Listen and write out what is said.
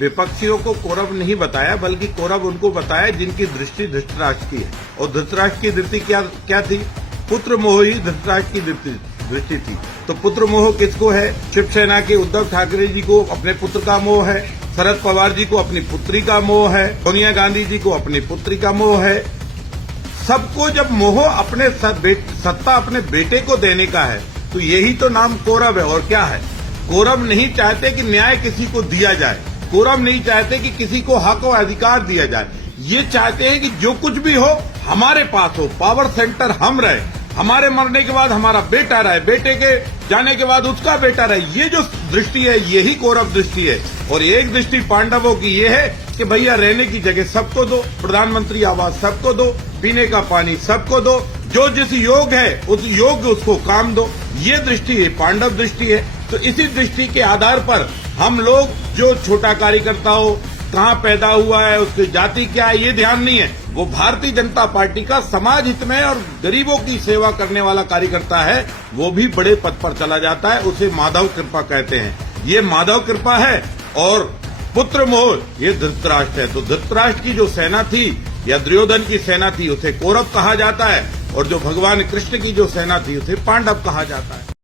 विपक्षियों को कौरव नहीं बताया, बल्कि कौरव उनको बताया जिनकी दृष्टि धृतराष्ट्र की है। और धृतराष्ट्र की दृष्टि क्या थी? पुत्र मोह ही धृतराष्ट्र की दृष्टि थी। तो पुत्र मोह किसको है? शिवसेना के उद्धव ठाकरे जी को अपने पुत्र का मोह है, शरद पवार जी को अपनी पुत्री का मोह है, सोनिया गांधी जी को अपनी पुत्री का मोह है। सबको जब मोह अपने सत्ता अपने बेटे को देने का है, तो यही तो नाम कौरव है। और क्या है? कौरव नहीं चाहते कि न्याय किसी को दिया जाए, कौरव नहीं चाहते कि किसी को हक और अधिकार दिया जाए। ये चाहते हैं कि जो कुछ भी हो हमारे पास हो, पावर सेंटर हम रहे, हमारे मरने के बाद हमारा बेटा रहे, बेटे के जाने के बाद उसका बेटा रहे। ये जो दृष्टि है यही कौरव दृष्टि है। और एक दृष्टि पांडवों की ये है कि भैया रहने की जगह सबको दो, प्रधानमंत्री आवास सबको दो, पीने का पानी सबको दो, जो जिस योग है उस योग्य उसको काम दो। ये दृष्टि है, पांडव दृष्टि है। तो इसी दृष्टि के आधार पर हम लोग जो छोटा कार्यकर्ता हो, कहाँ पैदा हुआ है, उसकी जाति क्या है, ये ध्यान नहीं है। वो भारतीय जनता पार्टी का समाज हित में और गरीबों की सेवा करने वाला कार्यकर्ता है, वो भी बड़े पद पर चला जाता है। उसे माधव कृपा कहते हैं। ये माधव कृपा है। और पुत्र मोह ये धृतराष्ट्र है। तो धृतराष्ट्र की जो सेना थी या दुर्योधन की सेना थी उसे कौरव कहा जाता है, और जो भगवान कृष्ण की जो सेना थी उसे पांडव कहा जाता है।